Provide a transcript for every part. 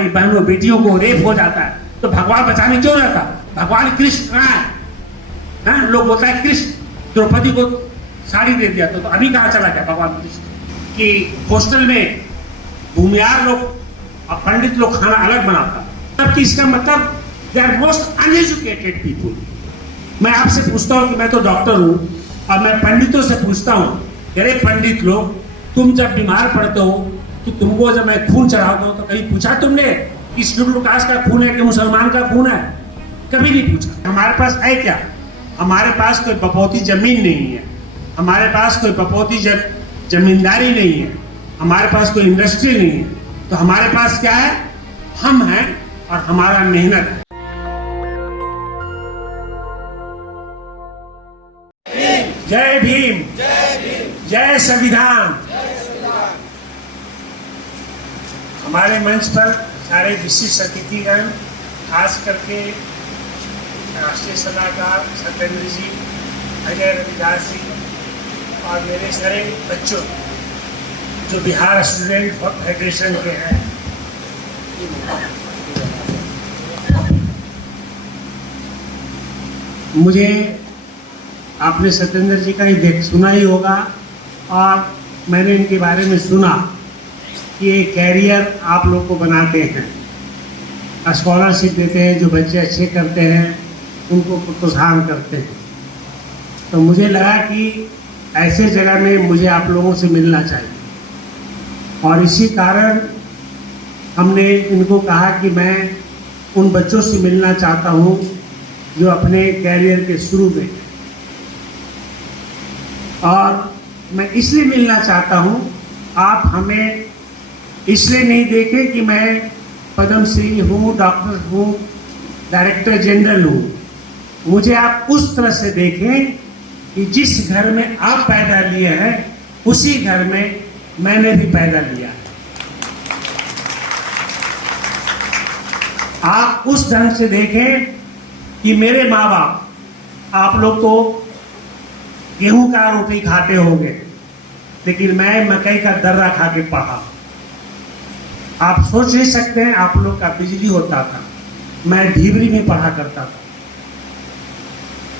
बहनों बेटियों को रेप हो जाता है तो भगवान बचाने क्यों रहता? भगवान कृष्ण कहाँ है? हाँ, लोग बोलता है कृष्ण द्रौपदी को साड़ी दे दिया तो अभी कहाँ चला गया भगवान कृष्ण? कि हॉस्टल में भूमियार लोग और पंडित लोग खाना अलग बनाता, तब इसका मतलब they are most uneducated people. मैं आपसे पूछता हूँ कि मैं तो डॉक्टर हूँ और मैं पंडितों से पूछता हूँ, अरे पंडित लोग, तुम जब बीमार पड़ते हो तो तुमको जब मैं खून चढ़ाता हूँ तो कहीं पूछा तुमने कि शेड्यूल कास्ट का खून है कि मुसलमान का खून है? कभी नहीं पूछा। हमारे पास है क्या? हमारे पास कोई बपौती जमीन नहीं है, हमारे पास कोई बपौती जमींदारी नहीं है, हमारे पास कोई इंडस्ट्री नहीं है। तो हमारे पास क्या है? हम हैं और हमारा मेहनत है। जय भीम, जय संविधान। हमारे मंच पर सारे विशिष्ट अतिथिगण, खास करके राष्ट्रीय सलाहकार सत्येंद्र जी, अजय रविदास जी और मेरे सारे बच्चों जो बिहार स्टूडेंट फेडरेशन के हैं, मुझे आपने सत्येंद्र जी का ही सुना ही होगा और मैंने इनके बारे में सुना कि ये कैरियर आप लोग को बनाते हैं, स्कॉलरशिप देते हैं, जो बच्चे अच्छे करते हैं उनको प्रोत्साहन करते हैं। तो मुझे लगा कि ऐसे जगह में मुझे आप लोगों से मिलना चाहिए और इसी कारण हमने इनको कहा कि मैं उन बच्चों से मिलना चाहता हूँ जो अपने कैरियर के शुरू में, और मैं इसलिए मिलना चाहता हूँ, आप हमें इसलिए नहीं देखें कि मैं पद्मश्री हूँ, डॉक्टर हूँ, डायरेक्टर जनरल हूँ। मुझे आप उस तरह से देखें कि जिस घर में आप पैदा लिए हैं उसी घर में मैंने भी पैदा लिया। आप उस ढंग से देखें कि मेरे माँ बाप, आप लोग तो गेहूं का रोटी खाते होंगे, लेकिन मैं मकई का दर्रा खा के पढ़ा। आप सोच नहीं सकते हैं, आप लोग का बिजली होता था, मैं ढीबरी में पढ़ा करता था।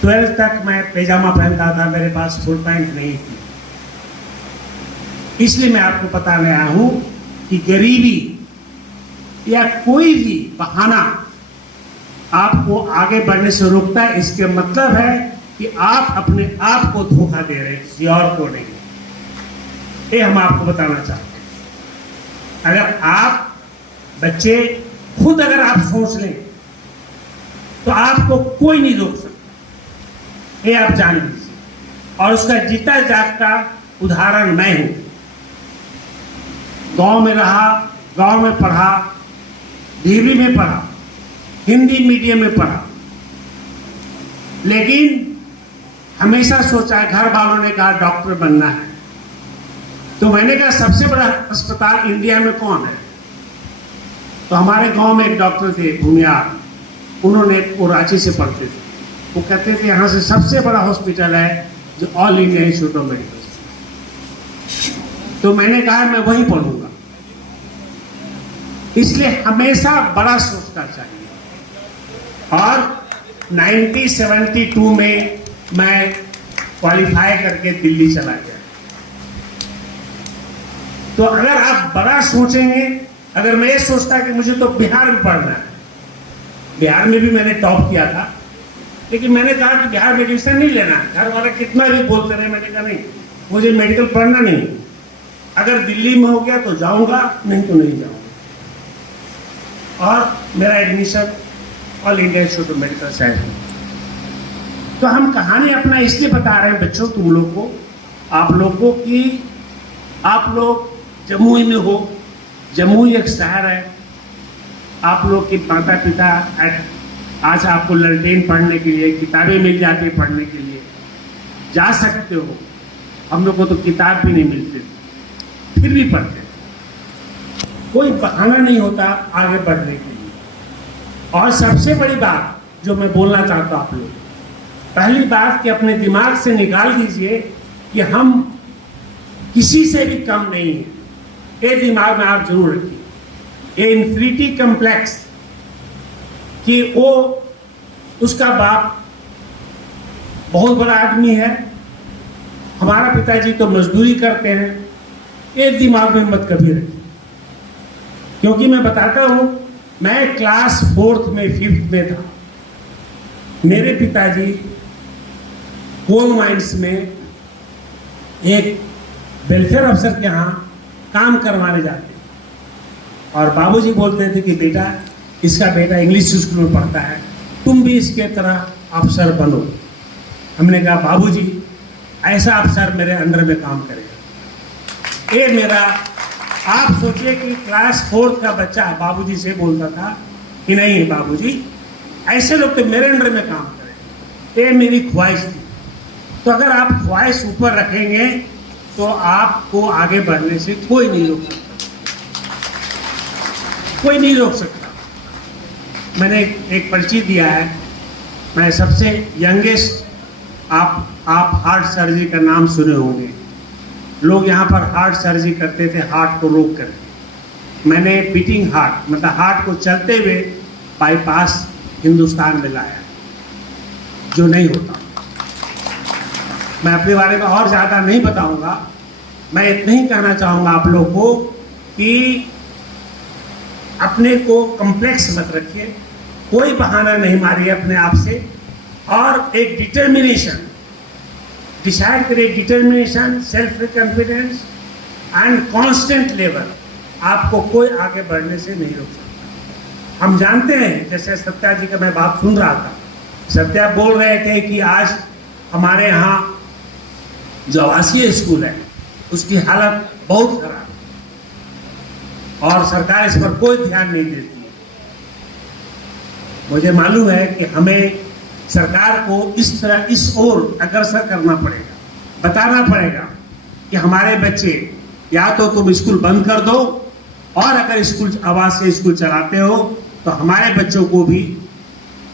12th तक मैं पैजामा पहनता था, मेरे पास फुल पैंट नहीं थी। इसलिए मैं आपको बताने आया हूं कि गरीबी या कोई भी बहाना आपको आगे बढ़ने से रोकता है। इसके मतलब है कि आप अपने आप को धोखा दे रहे हैं, किसी और को नहीं। ये हम आपको बताना चाहते हैं। अगर आप बच्चे खुद अगर आप सोच लें तो आपको कोई नहीं रोक सकता, ये आप जान लीजिए। और उसका जीता जागता उदाहरण मैं हूं। गांव में रहा, गांव में पढ़ा, ढीबरी में पढ़ा, हिंदी मीडियम में पढ़ा, लेकिन हमेशा सोचा है, घर वालों ने कहा डॉक्टर बनना है, तो मैंने कहा सबसे बड़ा अस्पताल इंडिया में कौन है? तो हमारे गांव में एक डॉक्टर थे भूमियार, उन्होंने, वो रांची से पढ़ते थे, वो कहते थे यहाँ से सबसे बड़ा हॉस्पिटल है जो all India institute of medical. तो मैंने कहा मैं वहीं पढ़ूंगा। इसलिए हमेशा बड़ा सोचना चाहिए। और 1972 में मैं क्वालिफाई करके दिल्ली चला गया। तो अगर आप बड़ा सोचेंगे, अगर मैं ये सोचता कि मुझे तो बिहार में पढ़ना है, बिहार में भी मैंने टॉप किया था, लेकिन मैंने कहा कि बिहार में एडमिशन नहीं लेना है। घर वाले कितना भी बोलते रहे, मैंने कहा नहीं, मुझे मेडिकल पढ़ना नहीं। अगर दिल्ली में हो गया तो जाऊंगा, नहीं तो नहीं जाऊंगा। और मेरा admission all India institute of medical science में। तो हम कहानी अपना इसलिए बता रहे हैं बच्चों, तुम लोग को, आप लोग को, कि आप लोग जमुई में हो। जमुई एक शहर है, आप लोग के माता पिता आज आपको ललटेन पढ़ने के लिए, किताबें मिल जाती है पढ़ने के लिए, जा सकते हो। हम लोग को तो किताब भी नहीं मिलती, फिर भी पढ़ते। कोई बहाना नहीं होता आगे बढ़ने के लिए। और सबसे बड़ी बात जो मैं बोलना चाहता हूँ आप लोग, पहली बात कि अपने दिमाग से निकाल दीजिए कि हम किसी से भी कम नहीं है। ये दिमाग में आप जरूर रखिए। ये इन्फिनिटी कम्प्लेक्स कि वो उसका बाप बहुत बड़ा आदमी है, हमारा पिताजी तो मजदूरी करते हैं, ये दिमाग में मत कभी रखिए। क्योंकि मैं बताता हूं, मैं क्लास 4th में 5th में था, मेरे पिताजी कोल माइंस में एक वेलफेयर अफसर के यहाँ काम करवाने जाते और बाबूजी बोलते थे कि बेटा, इसका बेटा इंग्लिश स्कूल में पढ़ता है, तुम भी इसके तरह अफसर बनो। हमने कहा बाबूजी, ऐसा अफसर मेरे अंडर में काम करेगा। ये मेरा, आप सोचिए कि क्लास 4th का बच्चा बाबूजी से बोलता था कि नहीं बाबूजी, ऐसे लोग तो मेरे अंडर में काम करें। ये मेरी ख्वाहिश थी। तो अगर आप ख्वाहिश ऊपर रखेंगे तो आपको आगे बढ़ने से कोई नहीं रोक सकता, कोई नहीं रोक सकता। मैंने एक पर्ची दिया है, मैं सबसे यंगेस्ट, आप हार्ट सर्जरी का नाम सुने होंगे, लोग यहाँ पर हार्ट सर्जरी करते थे हार्ट को रोक कर। मैंने बीटिंग हार्ट, मतलब हार्ट को चलते हुए बाईपास हिंदुस्तान में लाया, जो नहीं होता। मैं अपने बारे में और ज़्यादा नहीं बताऊंगा, मैं इतना ही कहना चाहूँगा आप लोग को कि अपने को कॉम्प्लेक्स मत रखिए, कोई बहाना नहीं मारिए अपने आप से, और एक डिटर्मिनेशन डिसाइड करिए, determination, self confidence and constant level, आपको कोई आगे बढ़ने से नहीं रोक सकता। हम जानते हैं, जैसे सत्या जी का मैं बात सुन रहा था, सत्या बोल रहे थे कि आज हमारे यहाँ जो आवासीय स्कूल है उसकी हालत बहुत खराब है और सरकार इस पर कोई ध्यान नहीं देती है। मुझे मालूम है कि हमें सरकार को इस तरह इस ओर अग्रसर करना पड़ेगा, बताना पड़ेगा कि हमारे बच्चे, या तो तुम स्कूल बंद कर दो, और अगर स्कूल आवासीय स्कूल चलाते हो तो हमारे बच्चों को भी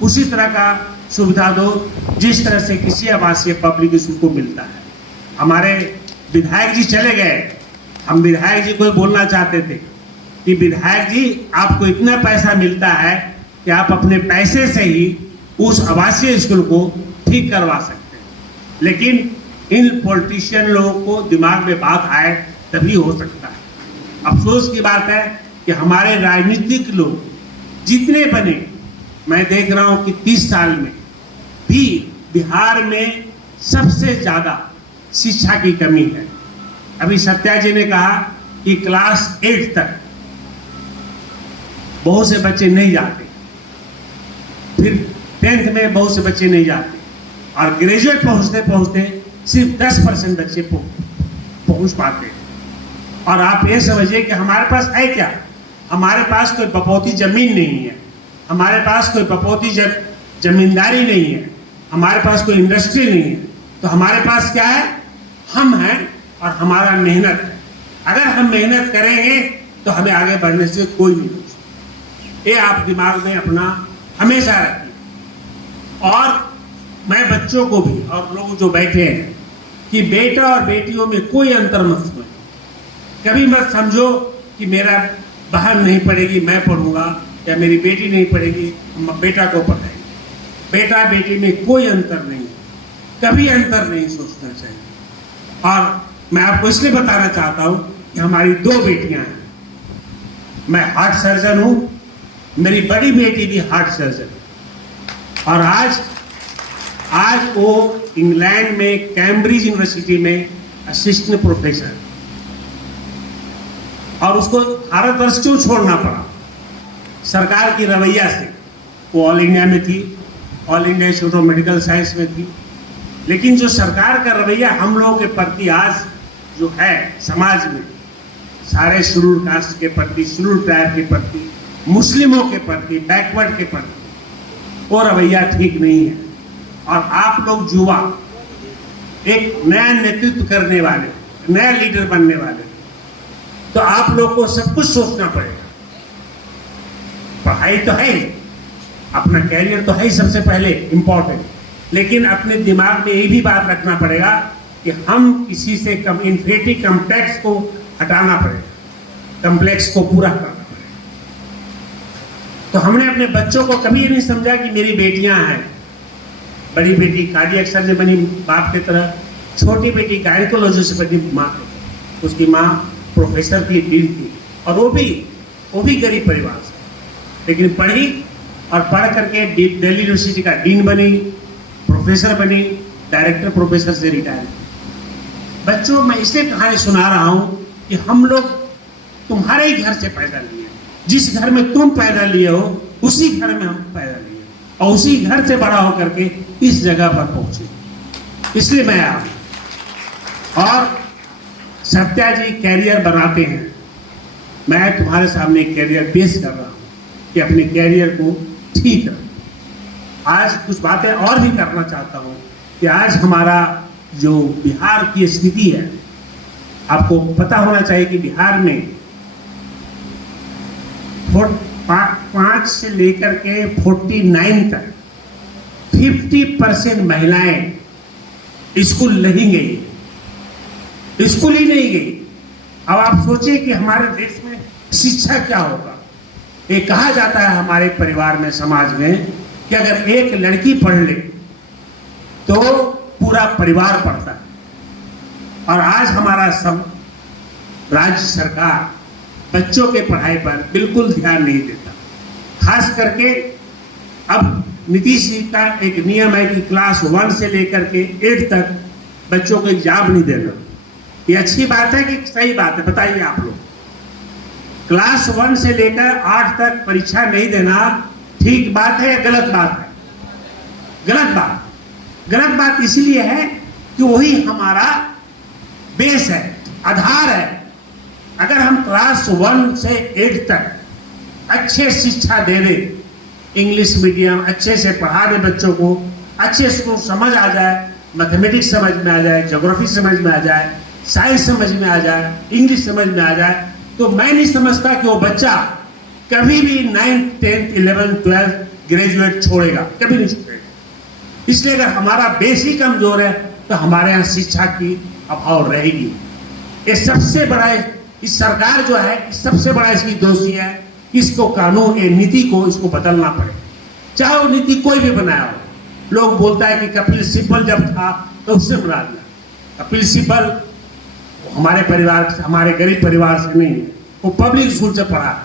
उसी तरह का सुविधा दो जिस तरह से किसी आवासीय पब्लिक स्कूल को मिलता है। हमारे विधायक जी चले गए, हम विधायक जी को बोलना चाहते थे कि विधायक जी, आपको इतना पैसा मिलता है कि आप अपने पैसे से ही उस आवासीय स्कूल को ठीक करवा सकते हैं, लेकिन इन पॉलिटिशियन लोगों को दिमाग में बात आए तभी हो सकता है। अफसोस की बात है कि हमारे राजनीतिक लोग जितने बने, मैं देख रहा हूं कि 30 साल में भी बिहार में सबसे ज्यादा शिक्षा की कमी है। अभी सत्या जी ने कहा कि क्लास 8 तक बहुत से बच्चे नहीं जाते, फिर 10th में बहुत से बच्चे नहीं जाते, और ग्रेजुएट पहुंचते पहुंचते सिर्फ 10% बच्चे पहुंच पाते। और आप ये समझिए कि हमारे पास है क्या, हमारे पास कोई बपौती जमीन नहीं है, हमारे पास कोई बपौती जमींदारी नहीं है, हमारे पास कोई इंडस्ट्री नहीं है, तो हमारे पास क्या है, हम हैं और हमारा मेहनत है। अगर हम मेहनत करेंगे तो हमें आगे बढ़ने से कोई नहीं रोक सकता। ये आप दिमाग में अपना हमेशा रखिए। और मैं बच्चों को भी और लोग जो बैठे हैं कि बेटा और बेटियों में कोई अंतर मत समझो, कभी मत समझो कि मेरा बहन नहीं पढ़ेगी मैं पढ़ूंगा, या मेरी बेटी नहीं पढ़ेगी बेटा को पढ़ाएगी। बेटा बेटी में कोई अंतर नहीं है, कभी अंतर नहीं सोचना चाहिए। और मैं आपको इसलिए बताना चाहता हूं कि हमारी 2 बेटियां हैं, मैं हार्ट सर्जन हूं, मेरी बड़ी बेटी भी हार्ट सर्जन, और आज वो इंग्लैंड में कैम्ब्रिज यूनिवर्सिटी में असिस्टेंट प्रोफेसर, और उसको भारतवर्ष क्यों छोड़ना पड़ा, सरकार की रवैया से। वो ऑल इंडिया में थी, all India institute of medical science में थी, लेकिन जो सरकार का रवैया हम लोगों के प्रति आज जो है समाज में, सारे शेड्यूल कास्ट के प्रति, शेड्यूल ट्राइब के प्रति, मुस्लिमों के प्रति, बैकवर्ड के प्रति, वो रवैया ठीक नहीं है। और आप लोग युवा एक नया नेतृत्व करने वाले, नया लीडर बनने वाले, तो आप लोग को सब कुछ सोचना पड़ेगा। पढ़ाई तो है, अपना कैरियर तो है सबसे पहले इम्पोर्टेंट, लेकिन अपने दिमाग में ये भी बात रखना पड़ेगा कि हम किसी से इन्फिनिटी कम्प्लेक्स को हटाना पड़ेगा, कम्प्लेक्स को पूरा करना पड़ेगा। तो हमने अपने बच्चों को कभी ये नहीं समझा कि मेरी बेटियां हैं। बड़ी बेटी कार्डियक सर्जन बनी बाप की तरह, छोटी बेटी गायनेकोलॉजी से बनी माँ की तरह। उसकी माँ प्रोफेसर थी, डीन थी, और वो भी गरीब परिवार से, लेकिन पढ़ी और पढ़ करके दिल्ली यूनिवर्सिटी का डीन बनी, प्रोफेसर बनी, डायरेक्टर प्रोफेसर से रिटायर। बच्चों, मैं इसलिए कहानी सुना रहा हूं कि हम लोग तुम्हारे ही घर से पैदा लिए, जिस घर में तुम पैदा लिए हो उसी घर में हम पैदा लिए और उसी घर से बड़ा होकर के इस जगह पर पहुंचे। इसलिए मैं आया और सत्या जी कैरियर बनाते हैं, मैं तुम्हारे सामने कैरियर पेश कर रहा हूं कि अपने कैरियर को ठीक रखो। आज कुछ बातें और भी करना चाहता हूं कि आज हमारा जो बिहार की स्थिति है, आपको पता होना चाहिए कि बिहार में 5 से लेकर के 49 तक 50% महिलाएं स्कूल नहीं गई, स्कूल ही नहीं गई। अब आप सोचिए कि हमारे देश में शिक्षा क्या होगा। ये कहा जाता है हमारे परिवार में, समाज में, कि अगर एक लड़की पढ़ ले तो पूरा परिवार पढ़ता है। और आज हमारा सब राज्य सरकार बच्चों के पढ़ाई पर बिल्कुल ध्यान नहीं देता। खास करके अब नीतीश जी का एक नियम है कि क्लास 1 से लेकर के 8 तक बच्चों को एग्जाम नहीं देना। ये अच्छी बात है कि सही बात है, बताइए आप लोग। क्लास 1 से लेकर 8 तक परीक्षा नहीं देना ठीक बात है या गलत बात है? गलत बात इसलिए है कि वही हमारा बेस है, आधार है। अगर हम क्लास 1 से 8 तक अच्छे शिक्षा दे दे, इंग्लिश मीडियम अच्छे से पढ़ा दे बच्चों को, अच्छे से को समझ आ जाए, मैथमेटिक्स समझ में आ जाए, ज्योग्राफी समझ में आ जाए, साइंस समझ में आ जाए, इंग्लिश समझ में आ जाए, तो मैं नहीं समझता कि वो बच्चा कभी भी 9th, 10th, 11th, 12th graduate छोड़ेगा, कभी नहीं छोड़ेगा। इसलिए अगर हमारा बेस ही कमजोर है तो हमारे यहाँ शिक्षा की अभाव रहेगी। ये सबसे बड़ा, इस सरकार जो है सबसे बड़ा इसकी दोषी है। इसको कानून, ये नीति को इसको बदलना पड़े, चाहे वो नीति कोई भी बनाया हो। लोग बोलता है कि कपिल सिब्बल जब था तो उससे बना दिया। कपिल सिब्बल हमारे परिवार से, हमारे गरीब परिवार से नहीं है, वो पब्लिक स्कूल से पढ़ा।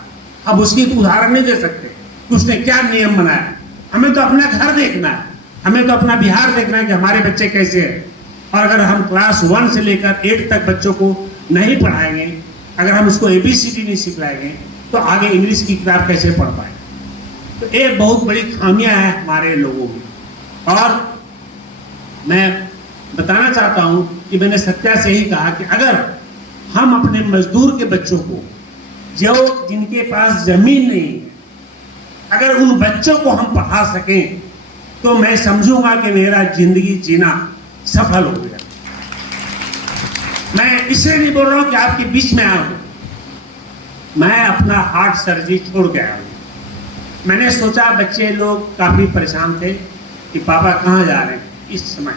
अब उसकी उदाहरण नहीं दे सकते कि उसने क्या नियम बनाया। हमें तो अपना घर देखना है, हमें तो अपना बिहार देखना है कि हमारे बच्चे कैसे हैं। और अगर हम क्लास 1 से लेकर 8 तक बच्चों को नहीं पढ़ाएंगे, अगर हम उसको ABCD नहीं सिखलाएंगे, तो आगे इंग्लिश की किताब कैसे पढ़ पाए? तो ये बहुत बड़ी खामियां हैं हमारे लोगों में। और मैं बताना चाहता हूं कि मैंने सत्या से ही कहा कि अगर हम अपने मजदूर के बच्चों को, जो जिनके पास जमीन नहीं है, अगर उन बच्चों को हम पढ़ा सकें तो मैं समझूंगा कि मेरा जिंदगी जीना सफल हो गया। मैं इसलिए नहीं बोल रहा हूं कि आपके बीच में आया हूं, मैं अपना हार्ट सर्जरी छोड़ गया हूं। मैंने सोचा, बच्चे लोग काफी परेशान थे कि पापा कहाँ जा रहे हैं इस समय,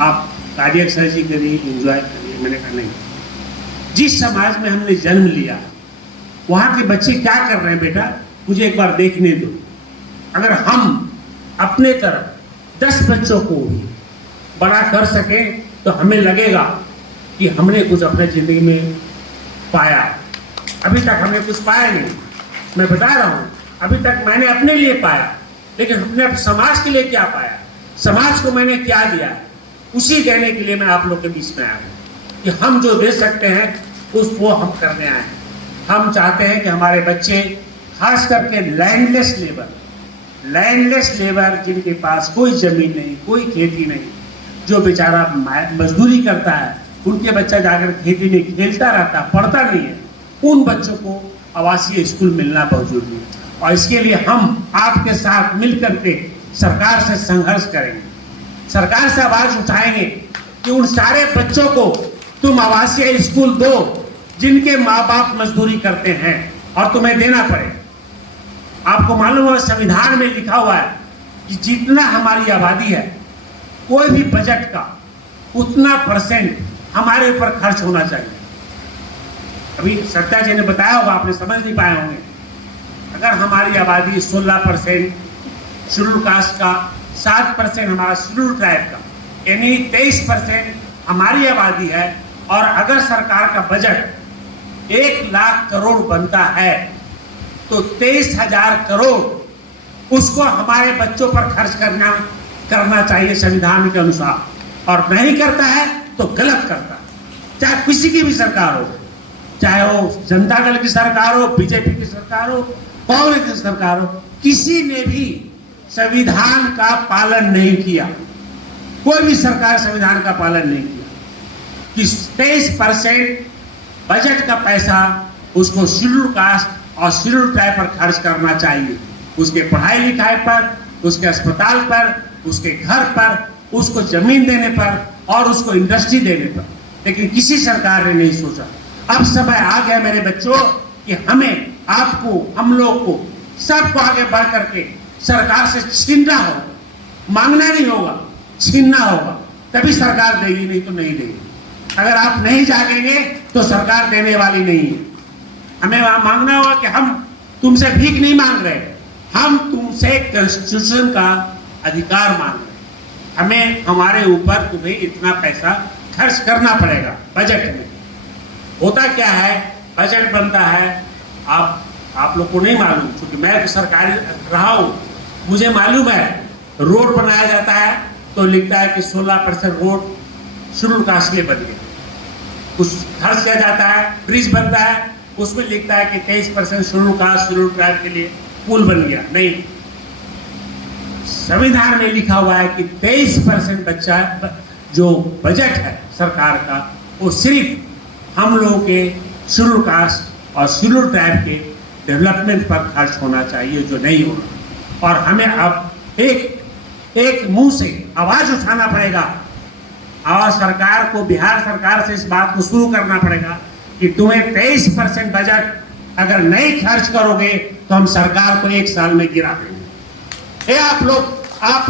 आप कार्डियक सर्जरी करिए, एंजॉय करिए। मैंने कहा नहीं, जिस समाज में हमने जन्म लिया वहां के बच्चे क्या कर रहे हैं बेटा, मुझे एक बार देखने दो। अगर हम अपने तरफ 10 बच्चों को बड़ा कर सके तो हमें लगेगा कि हमने कुछ अपने जिंदगी में पाया। अभी तक हमने कुछ पाया नहीं, मैं बता रहा हूं, अभी तक मैंने अपने लिए पाया, लेकिन हमने समाज के लिए क्या पाया, समाज को मैंने क्या दिया, उसी देने के लिए मैं आप लोग के बीच में आया हूं कि हम जो दे सकते हैं उसको हम करने आए हैं। हम चाहते हैं कि हमारे बच्चे, खास करके लैंडलेस लेबर जिनके पास कोई जमीन नहीं, कोई खेती नहीं, जो बेचारा मजदूरी करता है, उनके बच्चा जाकर खेती में खेलता रहता, पढ़ता नहीं है, उन बच्चों को आवासीय स्कूल मिलना बहुत जरूरी है। और इसके लिए हम आपके साथ मिलकर के सरकार से संघर्ष करेंगे, सरकार से आवाज उठाएंगे कि उन सारे बच्चों को तुम आवासीय स्कूल दो जिनके माँ बाप मजदूरी करते हैं और तुम्हें देना पड़े। आपको मालूम है संविधान में लिखा हुआ है कि जितना हमारी आबादी है, कोई भी बजट का उतना % हमारे ऊपर खर्च होना चाहिए। अभी सत्या जी ने बताया होगा, आपने समझ नहीं पाए होंगे। अगर हमारी आबादी 16% शेड्यूल कास्ट का, 7% हमारा शेड्यूल ट्राइब का, यानी 23% हमारी आबादी है, और अगर सरकार का बजट 1 लाख करोड़ बनता है तो 23,000 करोड़ उसको हमारे बच्चों पर खर्च करना चाहिए संविधान के अनुसार, और नहीं करता है तो गलत करता है। चाहे किसी की भी सरकार हो, चाहे वो जनता दल की सरकार हो, बीजेपी की सरकार हो, कांग्रेस की सरकार हो, किसी ने भी संविधान का पालन नहीं किया। कोई भी सरकार संविधान का पालन नहीं किया कि 23% बजट का पैसा उसको शेड्यूल कास्ट और शेड्यूल ट्राइब पर खर्च करना चाहिए, उसके पढ़ाई लिखाई पर, उसके अस्पताल पर, उसके घर पर, उसको जमीन देने पर और उसको इंडस्ट्री देने पर। लेकिन किसी सरकार ने नहीं सोचा। अब समय आ गया मेरे बच्चों कि हमें, आपको, हम लोग को, सबको आगे बढ़ करके सरकार से छीनना होगा, मांगना नहीं होगा, छीनना होगा, तभी सरकार देगी, नहीं तो नहीं देगी। अगर आप नहीं जागेंगे तो सरकार देने वाली नहीं है। हमें मांगना होगा कि हम तुमसे भीख नहीं मांग रहे, हम तुमसे कॉन्स्टिट्यूशन का अधिकार मांग रहे हैं। हमें, हमारे ऊपर तुम्हें इतना पैसा खर्च करना पड़ेगा बजट में। होता क्या है, बजट बनता है, आप लोग को नहीं मालूम, क्योंकि मैं सरकारी रहा हूं, मुझे मालूम है। रोड बनाया जाता है तो लिखता है कि 16% रोड शेड्यूल कास्ट के लिए बन गया, कुछ खर्च किया जाता है, ब्रिज बनता है, उसमें लिखता है कि 23% शेड्यूल कास्ट, शेड्यूल ट्राइब के लिए पुल बन गया। नहीं, संविधान में लिखा हुआ है कि 23% बच्चा जो बजट है सरकार का, वो सिर्फ हम लोगों के शेड्यूल कास्ट और शेड्यूल ट्राइब के डेवलपमेंट पर खर्च होना चाहिए, जो नहीं हो रहा। और हमें अब एक मुंह से आवाज उठाना पड़ेगा और सरकार को, बिहार सरकार से इस बात को शुरू करना पड़ेगा कि तुम्हें 23% बजट अगर नहीं खर्च करोगे तो हम सरकार को 1 साल में गिरा देंगे। आप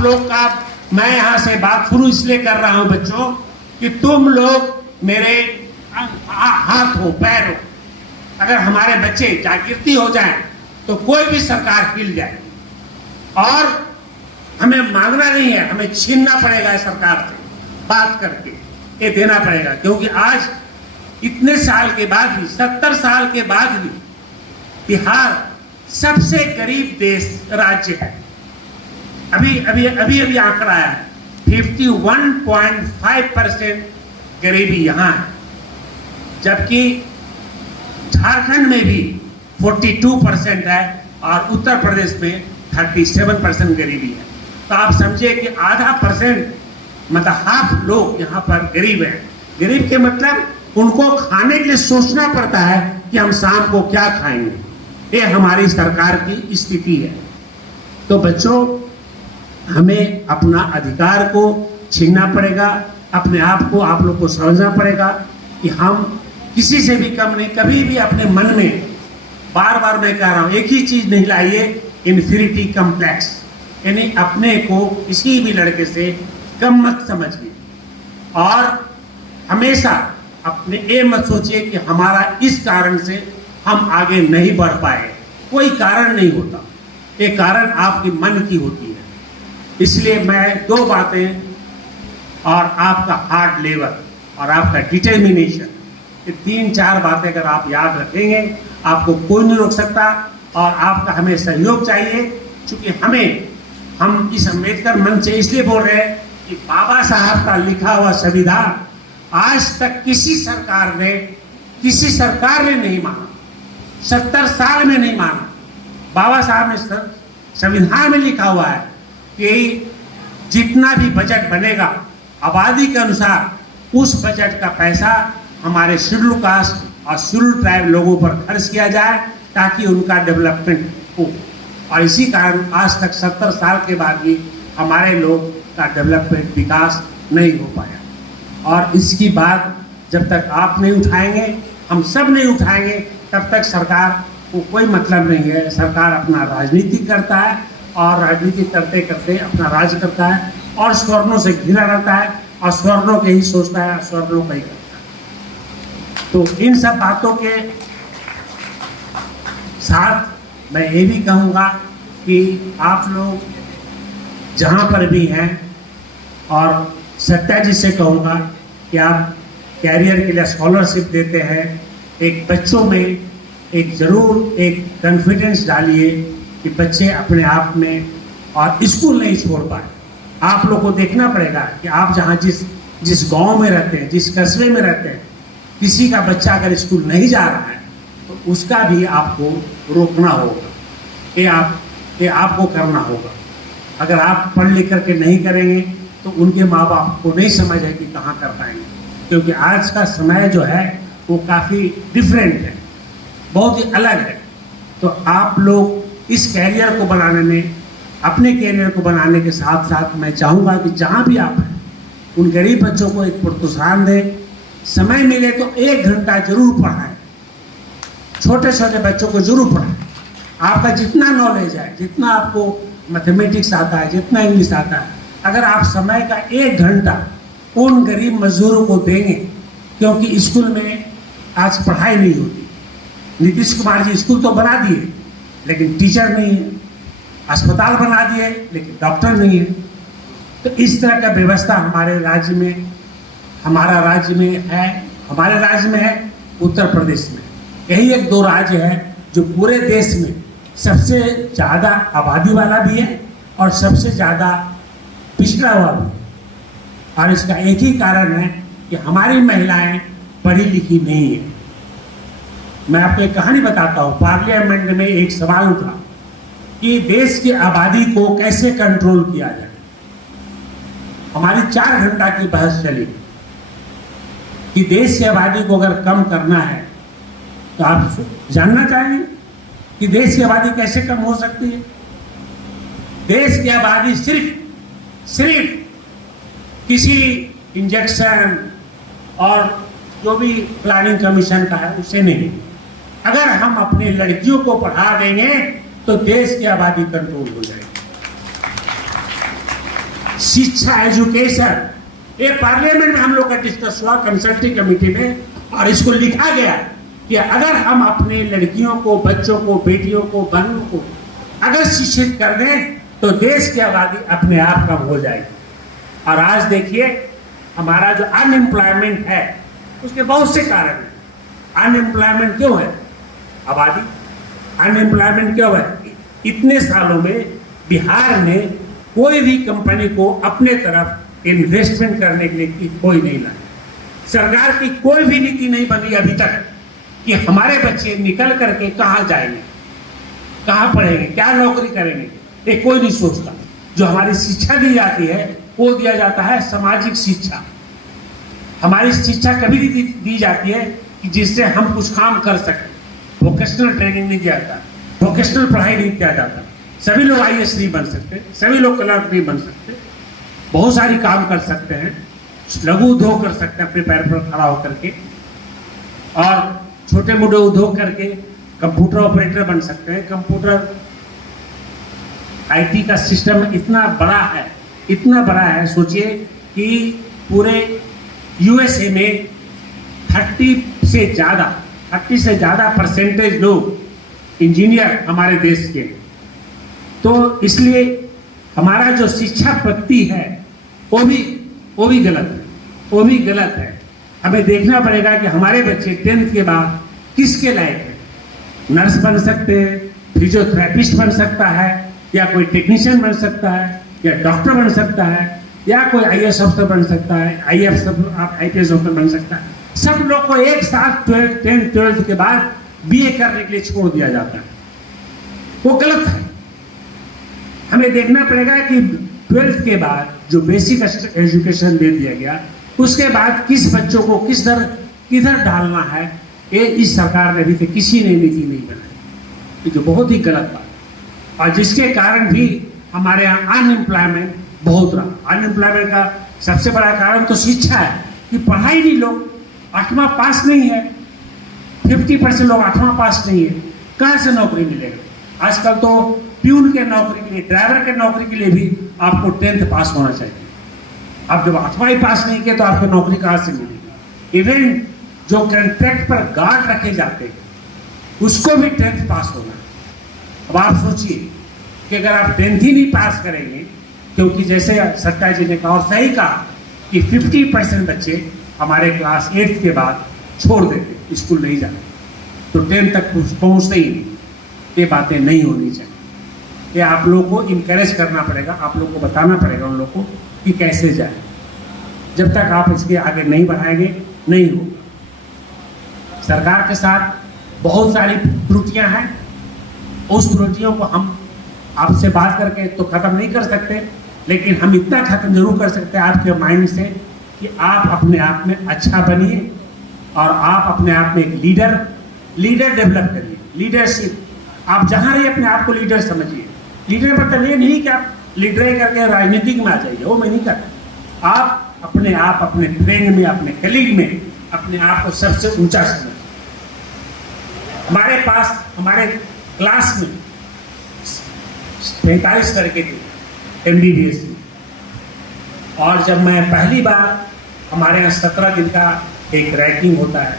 लोग का मैं यहां से बात शुरू इसलिए कर रहा हूं बच्चों कि तुम लोग मेरे हाथ हो, पैर हो। अगर हमारे बच्चे जागृति हो जाएं तो कोई भी सरकार हिल जाए, और हमें मांगना नहीं है, हमें छीनना पड़ेगा सरकार से बात करके, ये देना पड़ेगा। क्योंकि आज इतने साल के बाद भी, 70 साल के बाद भी बिहार सबसे गरीब राज्य है। अभी आंकड़ा आया है, 51.5% गरीबी यहां है, जबकि झारखंड में भी 42% है और उत्तर प्रदेश में 37% गरीबी है। तो आप समझिए कि आधा परसेंट, मतलब हाफ लोग यहाँ पर गरीब हैं। गरीब के मतलब उनको खाने के लिए सोचना पड़ता है कि हम शाम को क्या खाएंगे। ये हमारी सरकार की स्थिति है। तो बच्चों, हमें अपना अधिकार को छीनना पड़ेगा, अपने आप को, आप लोग को समझना पड़ेगा कि हम किसी से भी कम नहीं। कभी भी अपने मन में, बार बार मैं कह रहा हूं, एक ही चीज नहीं लाइए, इन्फीरिटी कम्प्लेक्स, यानी अपने को किसी भी लड़के से कम मत समझिए, और हमेशा अपने ये मत सोचिए कि हमारा इस कारण से हम आगे नहीं बढ़ पाए। कोई कारण नहीं होता, ये कारण आपकी मन की होती है। इसलिए मैं 2 बातें, और आपका हार्ड लेबर और आपका डिटर्मिनेशन, ये 3-4 बातें अगर आप याद रखेंगे, आपको कोई नहीं रोक सकता। और आपका हमें सहयोग चाहिए, क्योंकि हम इस अम्बेडकर मंच से इसलिए बोल रहे हैं कि बाबा साहब का लिखा हुआ संविधान आज तक किसी सरकार ने नहीं माना, 70 साल में नहीं माना। बाबा साहब ने संविधान में लिखा हुआ है कि जितना भी बजट बनेगा आबादी के अनुसार, उस बजट का पैसा हमारे शेड्यूल कास्ट और शेड्यूल ट्राइब लोगों पर खर्च किया जाए, ताकि उनका डेवलपमेंट हो। और इसी कारण आज तक 70 साल के बाद भी हमारे लोग का डेवलपमेंट, विकास नहीं हो पाया। और इसकी बात जब तक आप नहीं उठाएंगे, हम सब नहीं उठाएंगे, तब तक सरकार को कोई मतलब नहीं है। सरकार अपना राजनीति करता है, और राजनीति करते करते अपना राज करता है, और स्वर्णों से घिरा रहता है, और स्वर्णों के ही सोचता है, स्वर्णों का ही करता है। तो इन सब बातों के साथ मैं ये भी कहूँगा कि आप लोग जहाँ पर भी हैं, और सत्या जी से कहूँगा कि आप कैरियर के लिए स्कॉलरशिप देते हैं, एक बच्चों में एक ज़रूर एक कॉन्फिडेंस डालिए कि बच्चे अपने आप में और स्कूल नहीं छोड़ पाए। आप लोग को देखना पड़ेगा कि आप जहाँ जिस गांव में रहते हैं, जिस कस्बे में रहते हैं, किसी का बच्चा अगर स्कूल नहीं जा रहा है तो उसका भी आपको रोकना होगा, ये आपको करना होगा। अगर आप पढ़ लिख करके नहीं करेंगे तो उनके माँ बाप को नहीं समझ है कि कहाँ कर पाएंगे, क्योंकि आज का समय जो है वो काफ़ी डिफरेंट है, बहुत ही अलग है। तो आप लोग इस कैरियर को बनाने में, अपने कैरियर को बनाने के साथ साथ मैं चाहूँगा कि जहाँ भी आप हैं उन गरीब बच्चों को एक प्रोत्साहन दें। समय मिले तो 1 घंटा जरूर पढ़ाएं, छोटे छोटे बच्चों को जरूर पढ़ाएं। आपका जितना नॉलेज है, जितना आपको मैथमेटिक्स आता है, जितना इंग्लिश आता है, अगर आप समय का 1 घंटा उन गरीब मजदूरों को देंगे, क्योंकि स्कूल में आज पढ़ाई नहीं होती। नीतीश कुमार जी स्कूल तो बना दिए लेकिन टीचर नहीं है, अस्पताल बना दिए लेकिन डॉक्टर नहीं है। तो इस तरह का व्यवस्था हमारे राज्य में, हमारे राज्य में है उत्तर प्रदेश में। यही 1-2 राज्य है जो पूरे देश में सबसे ज़्यादा आबादी वाला भी है और सबसे ज़्यादा पिछड़ा हुआ भी। और इसका एक ही कारण है कि हमारी महिलाएं पढ़ी लिखी नहीं है। मैं आपको एक कहानी बताता हूँ। पार्लियामेंट में एक सवाल उठा कि देश की आबादी को कैसे कंट्रोल किया जाए। हमारी 4 घंटा की बहस चली कि देश की आबादी को अगर कम करना है तो आप जानना चाहेंगे कि देश की आबादी कैसे कम हो सकती है। देश की आबादी सिर्फ किसी इंजेक्शन और जो भी प्लानिंग कमीशन का है उससे नहीं। अगर हम अपने लड़कियों को पढ़ा देंगे तो देश की आबादी कंट्रोल हो जाएगी। शिक्षा, एजुकेशन, ये पार्लियामेंट में हम लोग का डिस्कस हुआ कंसल्टिंग कमेटी में, और इसको लिखा गया कि अगर हम अपने लड़कियों को, बच्चों को, बेटियों को, बहनों को अगर शिक्षित कर दें तो देश की आबादी अपने आप कम हो जाएगी। और आज देखिए हमारा जो अनएम्प्लॉयमेंट है उसके बहुत से कारण हैं। अनएम्प्लॉयमेंट क्यों है? आबादी। अनएम्प्लॉयमेंट क्यों है? इतने सालों में बिहार में कोई भी कंपनी को अपने तरफ इन्वेस्टमेंट करने के लिए कोई नहीं लाया। सरकार की कोई भी नीति नहीं बनी अभी तक कि हमारे बच्चे निकल करके कहाँ जाएंगे, कहाँ पढ़ेंगे, क्या नौकरी करेंगे, ये कोई नहीं सोचता। जो हमारी शिक्षा दी जाती है वो दिया जाता है सामाजिक शिक्षा। हमारी शिक्षा कभी नहीं दी जाती है कि जिससे हम कुछ काम कर सकें। वोकेशनल ट्रेनिंग नहीं दिया जाता, वोकेशनल पढ़ाई नहीं किया जाता। सभी लोग IAS नहीं बन सकते, सभी लोग क्लर्क नहीं बन सकते, बहुत सारी काम कर सकते हैं, लघु उद्योग कर सकते हैं अपने पैर पर खड़ा होकर के, और छोटे मोटे उद्योग करके कंप्यूटर ऑपरेटर बन सकते हैं। कंप्यूटर IT का सिस्टम इतना बड़ा है, सोचिए कि पूरे USA में 30 से ज़्यादा परसेंटेज लोग इंजीनियर हमारे देश के। तो इसलिए हमारा जो शिक्षा पद्धति है वो भी गलत है। हमें देखना पड़ेगा कि हमारे बच्चे 10th के बाद किसके लायक है। नर्स बन सकते हैं, फिजियोथेरेपिस्ट बन सकता है, या कोई टेक्नीशियन बन सकता है, या डॉक्टर बन सकता है, या कोई IAS अफसर बन सकता है, IPS अफसर बन सकता है। सब लोग को एक साथ 10th के बाद BA करने के लिए छोड़ दिया जाता है, वो गलत है। हमें देखना पड़ेगा कि 12th के बाद जो बेसिक एजुकेशन दे दिया गया, उसके बाद किस बच्चों को किधर डालना है, ये इस सरकार ने अभी तक किसी ने नीति नहीं बनाई, ये जो बहुत ही गलत बात। और जिसके कारण भी हमारे यहाँ अनएम्प्लॉयमेंट बहुत रहा। अनएम्प्लॉयमेंट का सबसे बड़ा कारण तो शिक्षा है कि पढ़ाई नहीं, लोग 8वां पास नहीं है, 50% लोग 8वां पास नहीं है, कहाँ से नौकरी मिलेगा। आजकल तो प्यून के नौकरी के लिए, ड्राइवर के नौकरी के लिए भी आपको 10th पास होना चाहिए। आप जब 8वां ही पास नहीं किए तो आपको नौकरी कहाँ से मिलेगी। इवन जो कॉन्ट्रैक्ट पर गार्ड रखे जाते हैं उसको भी 10th पास होना है। अब आप सोचिए कि अगर आप 10th ही नहीं पास करेंगे, क्योंकि जैसे सत्ता जी ने कहा और सही कहा कि 50% बच्चे हमारे क्लास 8 के बाद छोड़ देते, स्कूल नहीं जाते, तो 10 तक पहुंचते ही नहीं। ये बातें नहीं होनी चाहिए। ये आप लोग को इनकरेज करना पड़ेगा, आप लोग को बताना पड़ेगा उन लोग को कि कैसे जाए। जब तक आप इसके आगे नहीं बढ़ाएंगे नहीं होगा। सरकार के साथ बहुत सारी त्रुटियां हैं, उस त्रुटियों को हम आपसे बात करके तो खत्म नहीं कर सकते, लेकिन हम इतना खत्म जरूर कर सकते हैं आपके माइंड से कि आप अपने आप में अच्छा बनिए और आप अपने आप में एक लीडर डेवलप करिए। लीडरशिप, आप जहां रहिए अपने आप को लीडर समझिए। लीडर मतलब ये नहीं कि आप लीडर करके राजनीतिक में आ जाइए, वो मैं नहीं करता। आप अपने आप, अपने फ्रेंड में, अपने कलीग में अपने आप को सबसे ऊंचा समझिए। हमारे पास, हमारे क्लास में 45 लड़के थे MBBS में, और जब मैं पहली बार, हमारे यहाँ 17 दिन का एक रैंकिंग होता है,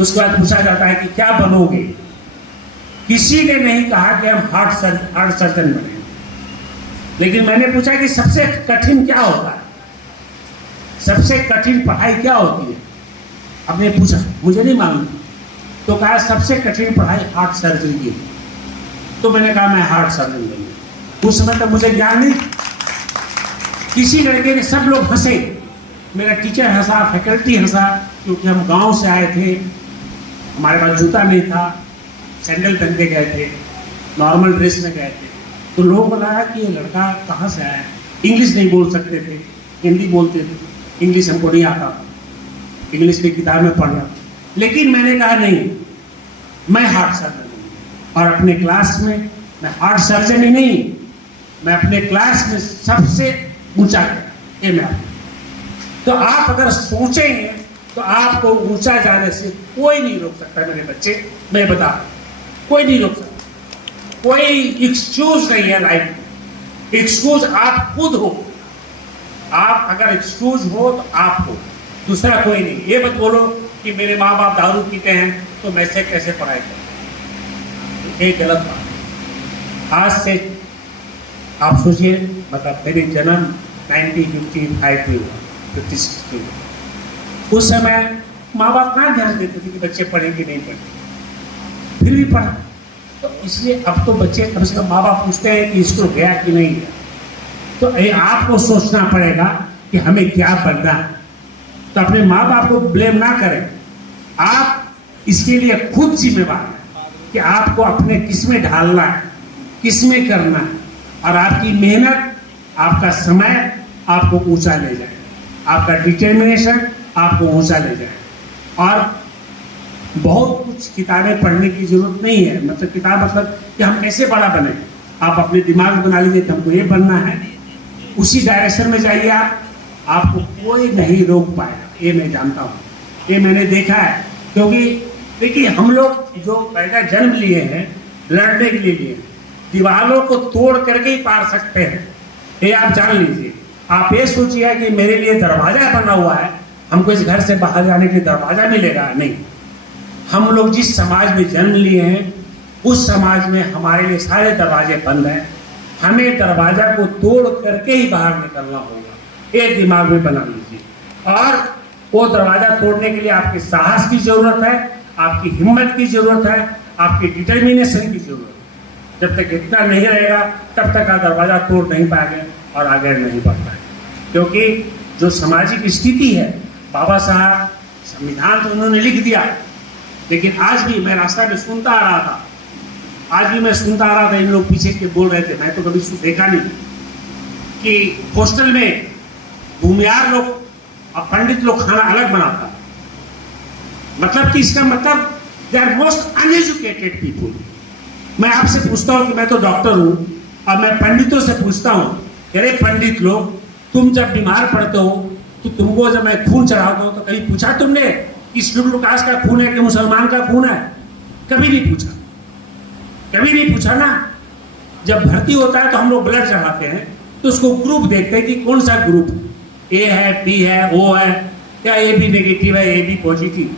उसके बाद पूछा जाता है कि क्या बनोगे। किसी ने नहीं कहा कि हम हार्ट सर्जन बने, लेकिन मैंने पूछा कि सबसे कठिन क्या होता है, सबसे कठिन पढ़ाई क्या होती है। आपने पूछा, मुझे नहीं मालूम, तो कहा सबसे कठिन पढ़ाई हार्ट सर्जरी की। तो मैंने कहा मैं हार्ट सर्जन बनूंगा। उस समय तक मुझे ज्ञान नहीं। किसी लड़के ने, सब लोग हंसे, मेरा टीचर हंसा, फैकल्टी हंसा, क्योंकि हम गांव से आए थे, हमारे पास जूता नहीं था, सैंडल पहन के गए थे, नॉर्मल ड्रेस में गए थे। तो लोगों को लगा कि ये लड़का कहाँ से आया है। इंग्लिश नहीं बोल सकते थे, हिंदी बोलते थे, इंग्लिश हमको नहीं आता, इंग्लिश की किताब में पढ़ना। लेकिन मैंने कहा नहीं, मैं हार्ट सर्जन हूँ, और अपने क्लास में मैं हार्ट सर्जन ही नहीं, मैं अपने क्लास में सबसे ऊंचा करा, ये मैं। तो आप अगर सोचेंगे तो आपको ऊंचा जाने से कोई नहीं रोक सकता मेरे बच्चे। मैं बता, कोई नहीं रोक सकता। कोई एक्सक्यूज नहीं है लाइफ में। एक्सक्यूज आप खुद हो। आप अगर एक्सक्यूज हो तो आप हो, दूसरा कोई नहीं। ये मत बोलो कि मेरे माँ बाप दारू पीते हैं तो मैं से कैसे पढ़ाई करूं, ये गलत बात है। आज से आप सोचिए, मतलब मेरे जन्म 1955 में हुआ, 56 में। उस समय माँ बाप कहाँ ध्यान देते थे कि बच्चे पढ़े कि नहीं पढ़े, फिर भी पढ़ा। तो इसलिए अब तो बच्चे कम से कम माँ बाप पूछते हैं कि स्कूल गया कि नहीं गया। तो ये आपको सोचना पड़ेगा कि हमें क्या बनना है। तो अपने माँ बाप को ब्लेम ना करें, आप इसके लिए खुद जिम्मेवार हैं कि आपको अपने किस में ढालना है, किस में करना है, और आपकी मेहनत, आपका समय आपको ऊंचा ले जाए, आपका डिटर्मिनेशन आपको ऊंचा ले जाए। और बहुत कुछ किताबें पढ़ने की जरूरत नहीं है, मतलब किताब मतलब कि हम कैसे बड़ा बने। आप अपने दिमाग में बना लीजिए कि हमको ये बनना है, उसी डायरेक्शन में जाइए आप, आपको कोई नहीं रोक पाएगा। ये मैं जानता हूँ, ये मैंने देखा है। क्योंकि देखिए, हम लोग जो पैदा जन्म लिए हैं लड़ने के लिए, दीवारों को तोड़ करके ही पार सकते हैं, ये आप जान लीजिए। आप ये सोचिए कि मेरे लिए दरवाजा बना हुआ है, हमको इस घर से बाहर जाने के लिए दरवाजा मिलेगा, नहीं। हम लोग जिस समाज में जन्म लिए हैं उस समाज में हमारे लिए सारे दरवाजे बंद हैं। हमें दरवाजा को तोड़ करके ही बाहर निकलना होगा, ये दिमाग में बना लीजिए। और वो दरवाजा तोड़ने के लिए आपके साहस की जरूरत है, आपकी हिम्मत की जरूरत है, आपकी डिटर्मिनेशन की जरूरत है। जब तक इतना नहीं रहेगा तब तक आप दरवाजा तोड़ नहीं पाएंगे और आगे नहीं बढ़ पाएंगे। क्योंकि जो सामाजिक स्थिति है, बाबा साहब संविधान तो उन्होंने लिख दिया, लेकिन आज भी मैं रास्ता में सुनता आ रहा था, इन लोग पीछे के बोल रहे थे, मैं तो कभी देखा नहीं, कि हॉस्टल में भूमियार लोग और पंडित लोग खाना अलग बनाता। मतलब कि इसका मतलब they are most uneducated people. मैं आपसे पूछता हूँ कि मैं तो डॉक्टर हूँ, और मैं पंडितों से पूछता हूँ, अरे पंडित लोग, तुम जब बीमार पड़ते हो तो तुमको जब मैं खून चढ़ाता हूँ तो कभी पूछा तुमने कि शेड्यूल कास्ट का खून है कि मुसलमान का खून है? कभी नहीं पूछा, कभी नहीं पूछा ना। जब भर्ती होता है तो हम लोग ब्लड चढ़ाते हैं, तो उसको ग्रुप देखते हैं कि कौन सा ग्रुप, ए है, बी है, ओ है, या ए बी नेगेटिव है, ए बी पॉजिटिव,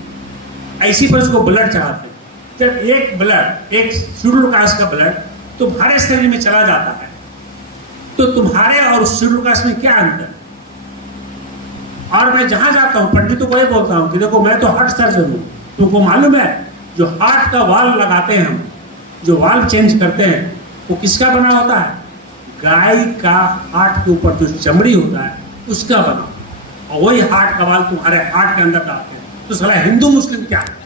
ऐसी पर उसको ब्लड चढ़ाते हैं। जब एक ब्लड, एक शेड्यूल कास्ट का ब्लड तुम्हारे शरीर में चला जाता है, तो तुम्हारे और उस शेड्यूल कास्ट में क्या अंतर? और मैं जहां जाता हूं पंडितों को ये बोलता हूं कि देखो मैं तो हार्ट सर्जन हूं, तुमको मालूम है जो हार्ट का वाल्व लगाते हैं हम, जो वाल्व चेंज करते हैं, वो किसका बना होता है? गाय का हार्ट के ऊपर जो चमड़ी होता है उसका बना, और वही हार्ट का वाल्व तुम्हारे हार्ट के अंदर डालते हैं। तो साला हिंदू मुस्लिम क्या है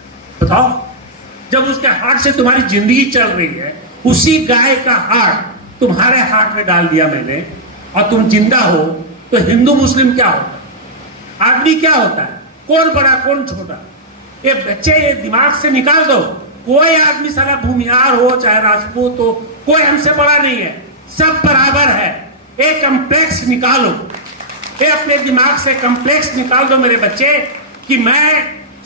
बताओ? जब उसके हार्ट से तुम्हारी जिंदगी चल रही है, उसी गाय का हार्ट तुम्हारे हार्ट में डाल दिया मैंने, और तुम जिंदा हो, तो हिंदू मुस्लिम क्या होता है? आदमी क्या होता है? कौन बड़ा कौन छोटा? ये बच्चे ये दिमाग से निकाल दो। कोई आदमी साला भूमिहार हो चाहे राजपूत हो, कोई हमसे बड़ा नहीं है, सब बराबर है। एक कम्प्लेक्स निकालो, ये अपने दिमाग से कम्प्लेक्स निकाल दो मेरे बच्चे कि मैं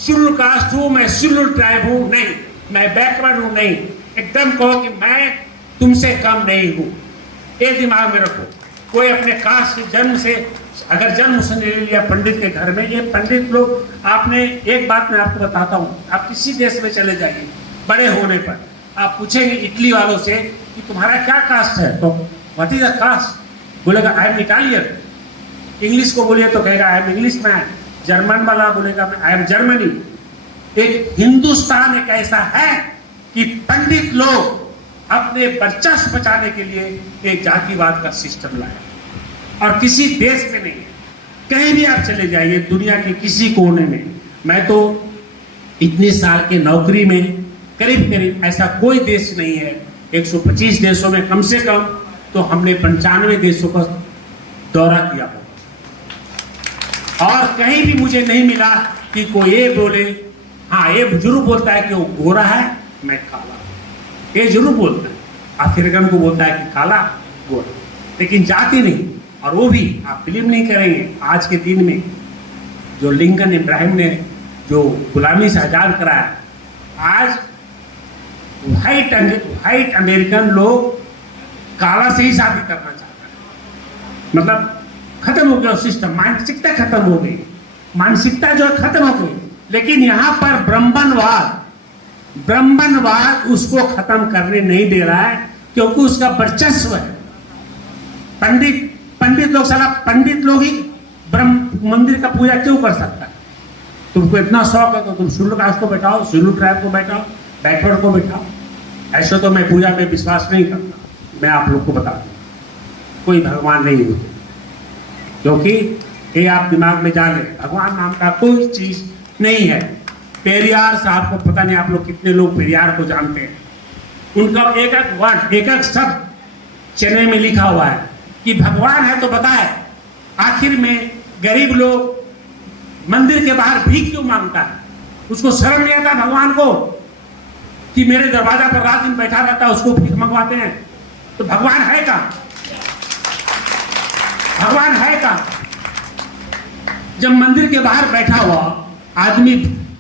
शेड्यूल कास्ट हूं, मैं शेड्यूल ट्राइब हूं, नहीं, मैं बैकवर्ड हूं, नहीं। एकदम कहो कि मैं तुमसे कम नहीं हूं, ये दिमाग में रखो। कोई अपने कास्ट से जन्म से, अगर जन्म उसने ले लिया पंडित के घर में, ये पंडित लोग, आपने एक बात मैं आपको बताता हूं, आप किसी देश में चले जाइए, बड़े होने पर आप पूछेंगे इटली वालों से कि तुम्हारा क्या कास्ट है, तो व्हाट इज द कास्ट? बोलेगा आई एम इटालियन। इंग्लिश को बोलिए तो कहेगा I am English man. German वाला बोलेगा आई एम जर्मनी। एक हिंदुस्तान एक ऐसा है कि पंडित लोग अपने वर्चस्व बचाने के लिए एक जातिवाद का सिस्टम लाया, और किसी देश में नहीं है। कहीं भी आप चले जाइए दुनिया के किसी कोने में, मैं तो इतने साल के नौकरी में करीब करीब ऐसा कोई देश नहीं है, 125 देशों में कम से कम तो हमने 95 देशों का दौरा किया होगा, और कहीं भी मुझे नहीं मिला कि कोई ये बोले, हाँ ये जरूर बोलता है कि वो गोरा है मैं काला, ये जरूर बोलता है। अफ्रीकन को बोलता है कि काला गोरा, लेकिन जाति नहीं। और वो भी आप बिलीव नहीं करेंगे, आज के दिन में जो लिंकन इब्राहिम ने जो गुलामी से आजाद कराया, आज व्हाइट अमेरिकन लोग काला से ही शादी करना चाहते हैं। मतलब खत्म हो गया सिस्टम, मानसिकता खत्म हो गई, मानसिकता जो है खत्म हो गई। लेकिन यहां पर ब्राह्मणवाद उसको खत्म करने नहीं दे रहा है, क्योंकि उसका वर्चस्व है। पंडित लोग, साला पंडित लोग ही ब्रह्म मंदिर का पूजा क्यों कर सकता है? तुमको इतना शौक है तो तुम शेड्यूल कास्ट को बैठाओ, शेड्यूल ट्राइब को बैठाओ, बैकवर्ड को बैठाओ। ऐसे तो मैं पूजा में विश्वास नहीं करता। मैं आप लोग को बता दूं, कोई भगवान नहीं होते, क्योंकि ये आप दिमाग में जान ले, भगवान नाम का कोई चीज नहीं है। पेरियार साहब को पता नहीं आप लोग कितने लोग पेरियार को जानते हैं। उनका एक एक वर्ड, एक एक शब्द चेन्नई में लिखा हुआ है कि भगवान है तो बताए। आखिर में गरीब लोग मंदिर के बाहर भीख क्यों मांगता है? उसको शर्म नहीं आता भगवान को कि मेरे दरवाजा पर रात दिन बैठा रहता है, उसको भीख मंगवाते हैं? तो भगवान है का? भगवान है का? जब मंदिर के बाहर बैठा हुआ आदमी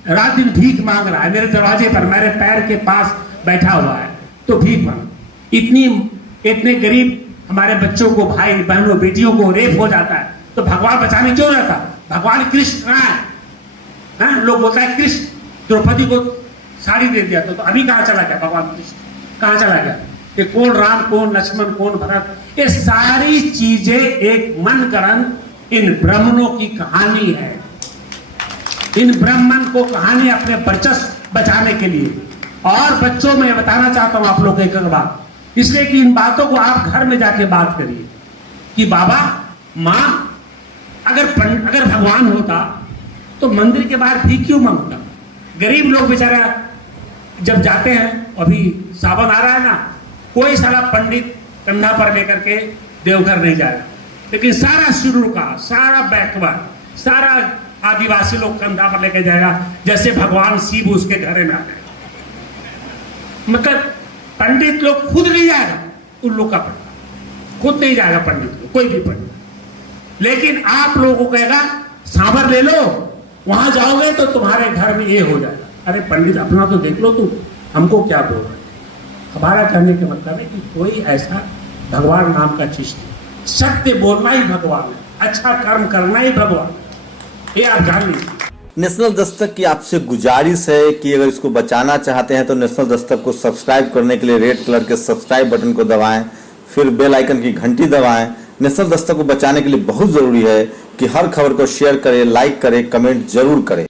रात दिन भीख मांग रहा है, मेरे दरवाजे पर मेरे पैर के पास बैठा हुआ है, तो भीख मांग। इतने गरीब हमारे बच्चों को, भाई बहनों बेटियों को रेप हो जाता है, तो भगवान बचाने क्यों रहता? भगवान कृष्ण कहाँ है? लोग बोलता है कृष्ण द्रौपदी को साड़ी दे दिया, तो अभी कहाँ चला गया भगवान कृष्ण? कहाँ चला गया? ये कौन राम, कौन लक्ष्मण, कौन भरत? ये सारी चीजें एक मनगढ़ंत इन ब्राह्मणों की कहानी है। इन ब्राह्मण को कहानी अपने वर्चस्व बचाने के लिए। और बच्चों में बताना चाहता हूं आप लोग को एक बात, इसलिए कि इन बातों को आप घर में जाके बात करिए कि बाबा माँ, अगर भगवान होता तो मंदिर के बाहर भीख क्यों मांगता? गरीब लोग बेचारा जब जाते हैं, अभी सावन आ रहा है ना, कोई सारा पंडित कंधा पर लेकर के देवघर नहीं जाएगा, लेकिन सारा शेड्यूल का, सारा बैकवर्ड, सारा आदिवासी लोग कंधा पर लेकर जाएगा, जैसे भगवान शिव उसके घर में आ गए। मतलब पंडित लोग खुद नहीं जाएगा, उन लोग का पंडित खुद नहीं जाएगा, पंडित लोग, कोई भी पंडित। लेकिन आप लोगों को कहेगा सांभर ले लो, वहां जाओगे तो तुम्हारे घर में ये हो जाएगा। अरे पंडित अपना तो देख लो, तुम हमको क्या बोल रहे? हमारा कहने का मतलब है कि कोई ऐसा भगवान नाम का चीज नहीं। सत्य बोलना ही भगवान है, अच्छा कर्म करना ही भगवान है, ये आप जान लीजिए। नेशनल दस्तक की आपसे गुजारिश है कि अगर इसको बचाना चाहते हैं तो नेशनल दस्तक को सब्सक्राइब करने के लिए रेड कलर के सब्सक्राइब बटन को दबाएं, फिर बेल आइकन की घंटी दबाएं। नेशनल दस्तक को बचाने के लिए बहुत जरूरी है कि हर खबर को शेयर करें, लाइक करें, कमेंट जरूर करें।